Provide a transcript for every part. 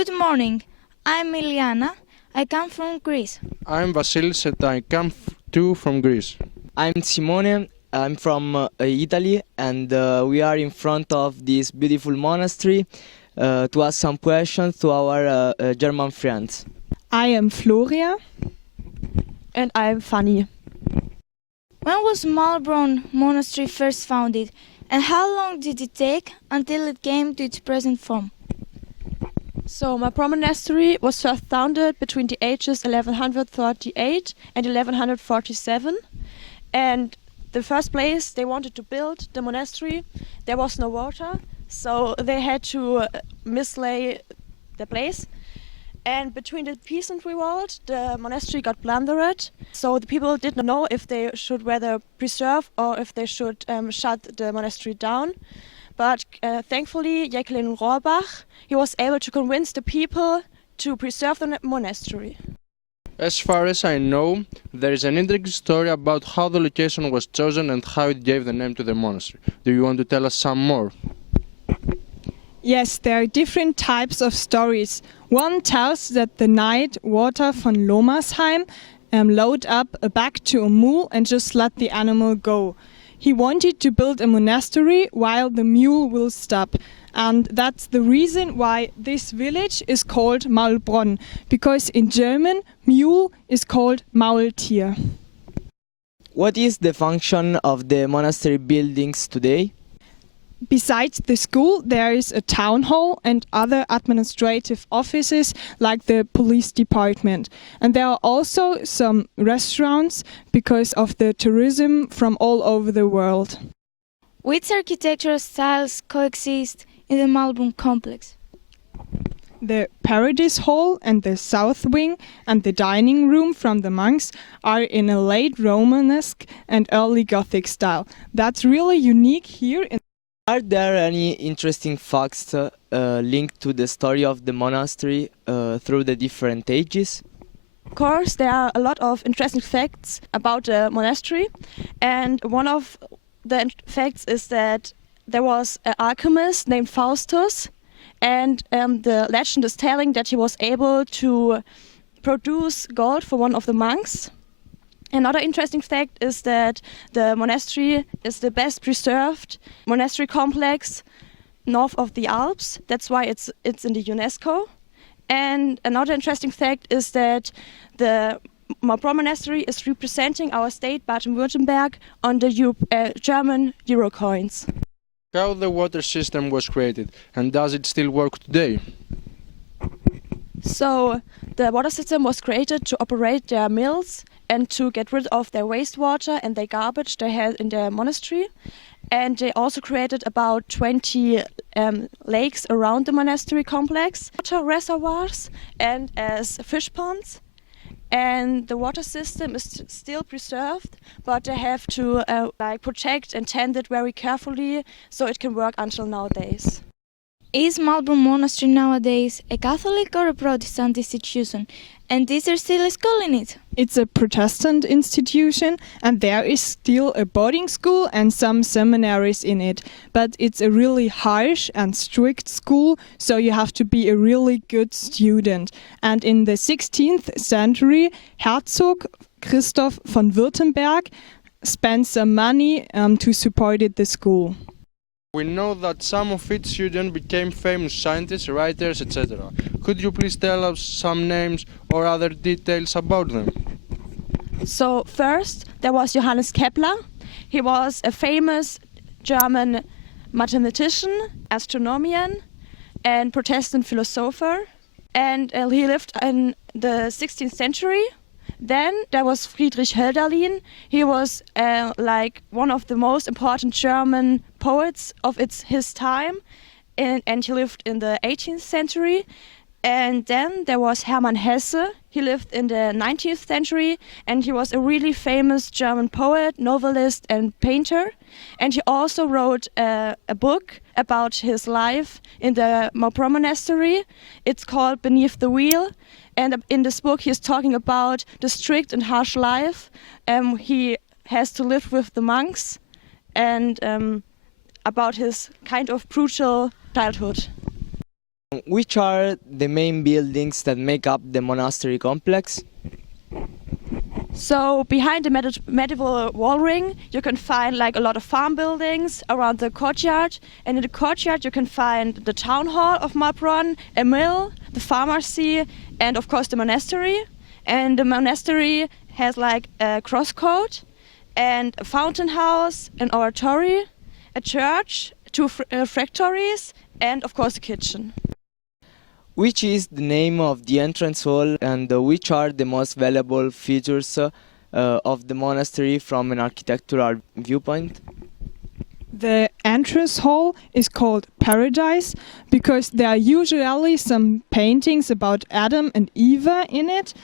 Good morning. I'm Iliana. I come from Greece. I'm Vasilis and I come too from Greece. I'm Simone. I'm from Italy, and we are in front of this beautiful monastery to ask some questions to our German friends. I am Floria. And I'm Fanny. When was Maulbronn Monastery first founded, and how long did it take until it came to its present form? So Maulbronn Monastery was first founded between the ages 1138 and 1147. And the first place they wanted to build the monastery, there was no water, so they had to mislay the place. And between the peace and revolt, the monastery got plundered, so the people didn't know if they should rather preserve or if they should shut the monastery down. But thankfully, Jacqueline Rohrbach, he was able to convince the people to preserve the monastery. As far as I know, there is an interesting story about how the location was chosen and how it gave the name to the monastery. Do you want to tell us some more? Yes, there are different types of stories. One tells that the knight Walter von Lomersheim loaded up a bag to a mule and just let the animal go. He wanted to build a monastery while the mule will stop. And that's the reason why this village is called Maulbronn, because in German, mule is called Maultier. What is the function of the monastery buildings today? Besides the school, there is a town hall and other administrative offices like the police department. And there are also some restaurants because of the tourism from all over the world. Which architectural styles coexist in the Maulbronn complex? The Paradise Hall and the South Wing and the dining room from the monks are in a late Romanesque and early Gothic style. That's really unique here. Are there any interesting facts linked to the story of the monastery through the different ages? Of course, there are a lot of interesting facts about the monastery, and one of the facts is that there was an alchemist named Faustus, and the legend is telling that he was able to produce gold for one of the monks. Another interesting fact is that the monastery is the best preserved monastery complex north of the Alps. That's why it's in the UNESCO. And another interesting fact is that the Maulbronn Monastery is representing our state Baden-Württemberg on the German euro coins. How the water system was created, and does it still work today? So the water system was created to operate their mills and to get rid of their wastewater and their garbage they had in their monastery. And they also created about 20 lakes around the monastery complex, water reservoirs and as fish ponds. And the water system is still preserved, but they have to protect and tend it very carefully so it can work until nowadays. Is Maulbronn Monastery nowadays a Catholic or a Protestant institution? And is there still a school in it? It's a Protestant institution and there is still a boarding school and some seminaries in it. But it's a really harsh and strict school, so you have to be a really good student. And in the 16th century, Herzog Christoph von Württemberg spent some money to support the school. We know that some of its students became famous scientists, writers, etc. Could you please tell us some names or other details about them? So first, there was Johannes Kepler. He was a famous German mathematician, astronomian, and Protestant philosopher. And he lived in the 16th century. Then there was Friedrich Hölderlin. He was one of the most important German poets of his time, and he lived in the 18th century. And then there was Hermann Hesse. He lived in the 19th century, and he was a really famous German poet, novelist, and painter. And he also wrote a book about his life in the Maulbronn Monastery. It's called Beneath the Wheel. And in this book, he's talking about the strict and harsh life he has to live with the monks, and about his kind of brutal childhood. Which are the main buildings that make up the monastery complex? So behind the medieval wall ring, you can find like a lot of farm buildings around the courtyard, and in the courtyard you can find the town hall of Maulbronn, a mill, the pharmacy, and of course the monastery. And the monastery has like a crosscourt and a fountain house, an oratory, a church, two refectories, and of course the kitchen. Which is the name of the entrance hall, and which are the most valuable features of the monastery from an architectural viewpoint? The entrance hall is called Paradise because there are usually some paintings about Adam and Eva in it,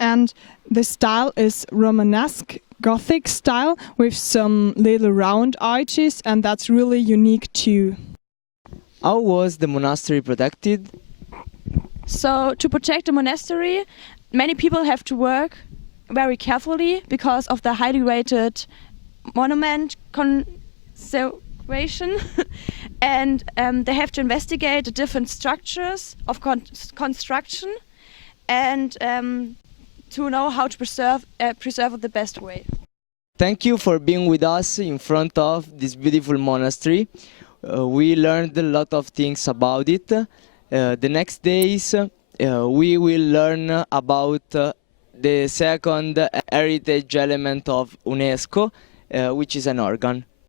and the style is Romanesque Gothic style with some little round arches, and that's really unique too. How was the monastery protected? So to protect the monastery, many people have to work very carefully because of the highly rated monument conservation and they have to investigate the different structures of construction and to know how to preserve it the best way. Thank you for being with us in front of this beautiful monastery. We learned a lot of things about it. The next days we will learn about the second heritage element of UNESCO, which is an organ.